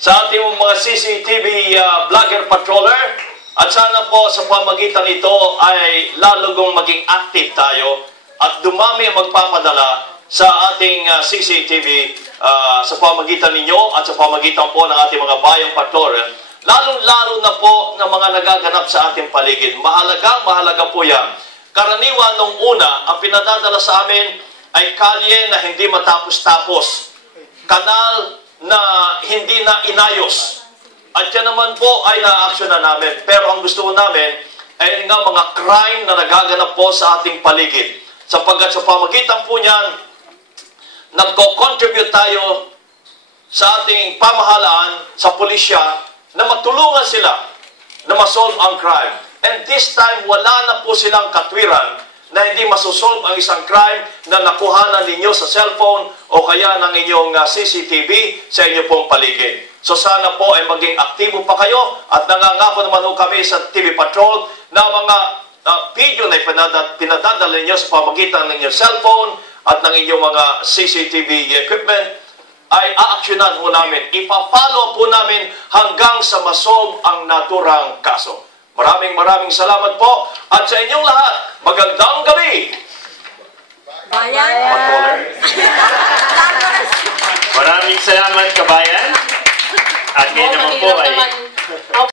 sa ating mga CCTV vlogger patroller. At sana po sa pamagitan nito ay lalong maging active tayo at dumami ang magpapadala sa ating CCTV sa pamagitan ninyo at sa pamagitan po ng ating mga bayang patroller. Lalong-lalo na po ng mga nagaganap sa ating paligid. Mahalaga po yan. Karaniwan nung una, ang pinadadala sa amin ay kalye na hindi matapos-tapos. Kanal na hindi na inayos. At yan naman po ay na-action na namin. Pero ang gusto namin ay nga mga crime na nagaganap po sa ating paligid. Sapagkat sa pamagitan po niyan, nagko-contribute tayo sa ating pamahalaan, sa pulisya, na matulungan sila na masolve ang crime. And this time, wala na po silang katwiran na hindi masosolve ang isang crime na nakuhanan ninyo sa cellphone o kaya ng inyong CCTV sa inyo pong paligid. So sana po ay maging aktibo pa kayo at nangangako naman po kami sa TV Patrol na mga video na pinadadala ninyo sa pamagitan ng inyong cellphone at ng inyong mga CCTV equipment ay aaksyonan po namin. Ipa-follow po namin hanggang sa masolve ang naturang kaso. Maraming salamat po. At sa inyong lahat, magandang gabi! Bayan! Maraming salamat, kabayan. At ngayon naman po ay